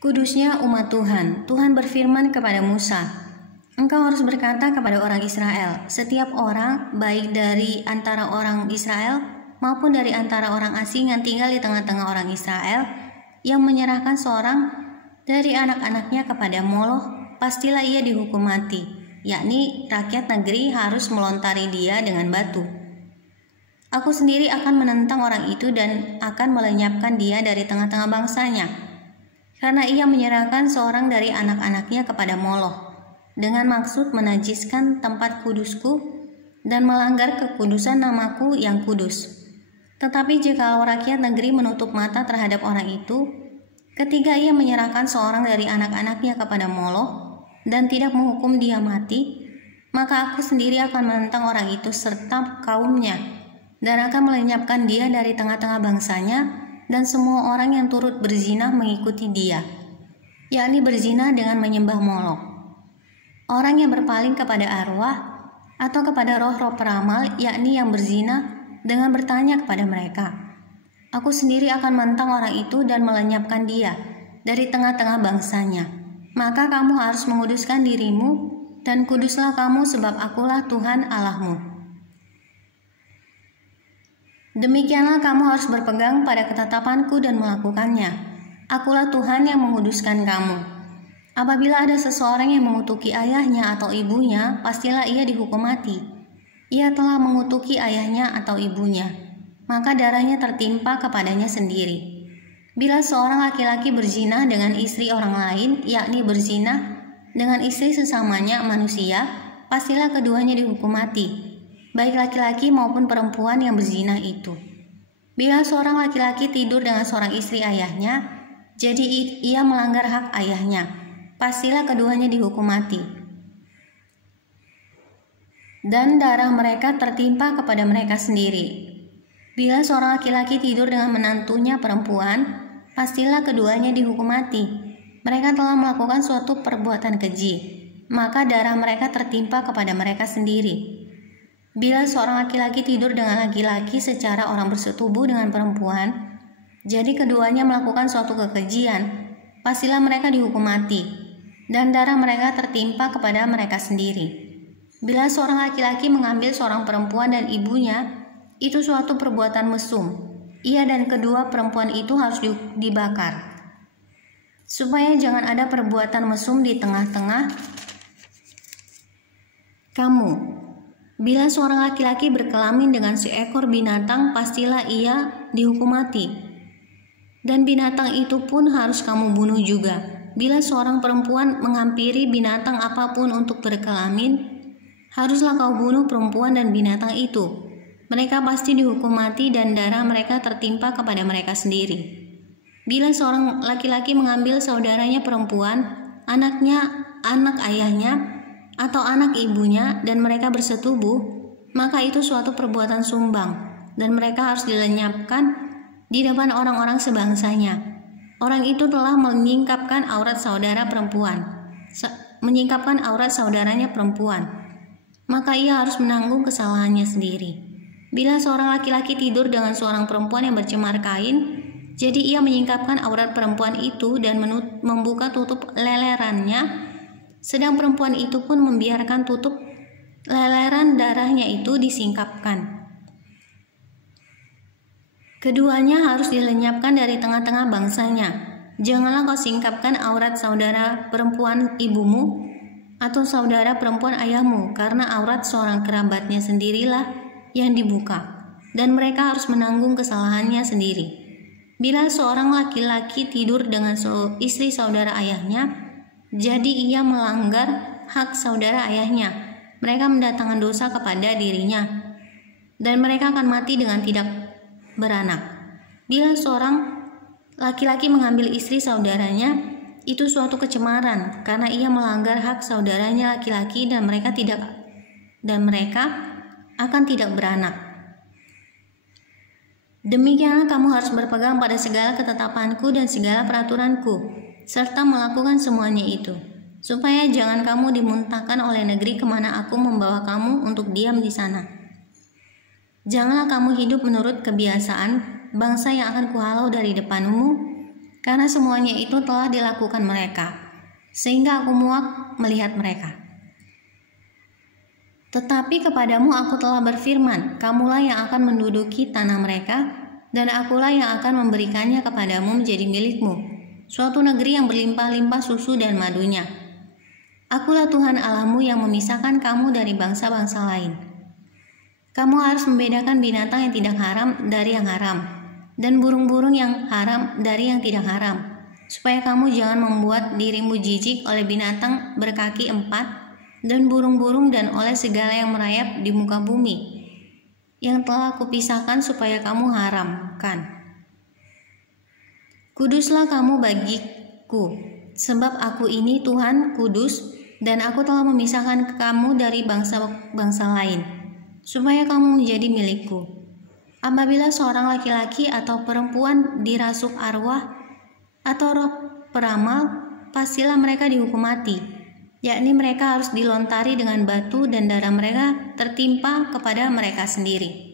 Kudusnya umat Tuhan. Tuhan berfirman kepada Musa, "Engkau harus berkata kepada orang Israel, setiap orang, baik dari antara orang Israel maupun dari antara orang asing yang tinggal di tengah-tengah orang Israel, yang menyerahkan seorang dari anak-anaknya kepada Moloch, pastilah ia dihukum mati, yakni rakyat negeri harus melontari dia dengan batu. Aku sendiri akan menentang orang itu dan akan melenyapkan dia dari tengah-tengah bangsanya, karena ia menyerahkan seorang dari anak-anaknya kepada Moloch, dengan maksud menajiskan tempat kudusku dan melanggar kekudusan namaku yang kudus. Tetapi jikalau rakyat negeri menutup mata terhadap orang itu, ketika ia menyerahkan seorang dari anak-anaknya kepada Moloch dan tidak menghukum dia mati, maka aku sendiri akan menentang orang itu serta kaumnya, dan akan melenyapkan dia dari tengah-tengah bangsanya dan semua orang yang turut berzina mengikuti dia, yakni berzina dengan menyembah Moloch. Orang yang berpaling kepada arwah atau kepada roh-roh peramal, yakni yang berzina, dengan bertanya kepada mereka, aku sendiri akan menentang orang itu dan melenyapkan dia dari tengah-tengah bangsanya. Maka kamu harus menguduskan dirimu dan kuduslah kamu, sebab akulah Tuhan Allahmu. Demikianlah kamu harus berpegang pada ketetapanku dan melakukannya. Akulah Tuhan yang menguduskan kamu. Apabila ada seseorang yang mengutuki ayahnya atau ibunya, pastilah ia dihukum mati. Ia telah mengutuki ayahnya atau ibunya, maka darahnya tertimpa kepadanya sendiri. Bila seorang laki-laki berzina dengan istri orang lain, yakni berzina dengan istri sesamanya manusia, pastilah keduanya dihukum mati, baik laki-laki maupun perempuan yang berzina itu. Bila seorang laki-laki tidur dengan seorang istri ayahnya, jadi ia melanggar hak ayahnya, pastilah keduanya dihukum mati, dan darah mereka tertimpa kepada mereka sendiri. Bila seorang laki-laki tidur dengan menantunya perempuan, pastilah keduanya dihukum mati. Mereka telah melakukan suatu perbuatan keji, maka darah mereka tertimpa kepada mereka sendiri. Bila seorang laki-laki tidur dengan laki-laki secara orang bersetubuh dengan perempuan, jadi keduanya melakukan suatu kekejian, pastilah mereka dihukum mati, dan darah mereka tertimpa kepada mereka sendiri. Bila seorang laki-laki mengambil seorang perempuan dan ibunya, itu suatu perbuatan mesum. Ia dan kedua perempuan itu harus dibakar, supaya jangan ada perbuatan mesum di tengah-tengah kamu. Bila seorang laki-laki berkelamin dengan seekor binatang, pastilah ia dihukum mati, dan binatang itu pun harus kamu bunuh juga. Bila seorang perempuan menghampiri binatang apapun untuk berkelamin, haruslah kau bunuh perempuan dan binatang itu. Mereka pasti dihukum mati dan darah mereka tertimpa kepada mereka sendiri. Bila seorang laki-laki mengambil saudaranya perempuan, anaknya, anak ayahnya, atau anak ibunya, dan mereka bersetubuh, maka itu suatu perbuatan sumbang, dan mereka harus dilenyapkan di depan orang-orang sebangsanya. Orang itu telah menyingkapkan aurat saudara perempuan, menyingkapkan aurat saudaranya perempuan, maka ia harus menanggung kesalahannya sendiri. Bila seorang laki-laki tidur dengan seorang perempuan yang bercemar kain, jadi ia menyingkapkan aurat perempuan itu dan membuka tutup lelerannya, sedang perempuan itu pun membiarkan tutup leleran darahnya itu disingkapkan. Keduanya harus dilenyapkan dari tengah-tengah bangsanya. Janganlah kau singkapkan aurat saudara perempuan ibumu atau saudara perempuan ayahmu, karena aurat seorang kerabatnya sendirilah yang dibuka, dan mereka harus menanggung kesalahannya sendiri. Bila seorang laki-laki tidur dengan istri saudara ayahnya, jadi ia melanggar hak saudara ayahnya, mereka mendatangkan dosa kepada dirinya, dan mereka akan mati dengan tidak beranak. Bila seorang laki-laki mengambil istri saudaranya, itu suatu kecemaran, karena ia melanggar hak saudaranya laki-laki, dan mereka akan tidak beranak. Demikianlah kamu harus berpegang pada segala ketetapanku dan segala peraturanku, serta melakukan semuanya itu, supaya jangan kamu dimuntahkan oleh negeri kemana aku membawa kamu untuk diam di sana. Janganlah kamu hidup menurut kebiasaan bangsa yang akan kuhalau dari depanmu, karena semuanya itu telah dilakukan mereka, sehingga aku muak melihat mereka. Tetapi kepadamu aku telah berfirman, kamulah yang akan menduduki tanah mereka, dan akulah yang akan memberikannya kepadamu menjadi milikmu, suatu negeri yang berlimpah-limpah susu dan madunya. Akulah Tuhan Allahmu yang memisahkan kamu dari bangsa-bangsa lain. Kamu harus membedakan binatang yang tidak haram dari yang haram, dan burung-burung yang haram dari yang tidak haram, supaya kamu jangan membuat dirimu jijik oleh binatang berkaki 4 dan burung-burung dan oleh segala yang merayap di muka bumi, yang telah kupisahkan supaya kamu haramkan. Kuduslah kamu bagiku, sebab aku ini Tuhan kudus, dan aku telah memisahkan kamu dari bangsa-bangsa lain, supaya kamu menjadi milikku. Apabila seorang laki-laki atau perempuan dirasuk arwah atau roh peramal, pastilah mereka dihukum mati, yakni mereka harus dilontari dengan batu dan darah mereka tertimpa kepada mereka sendiri.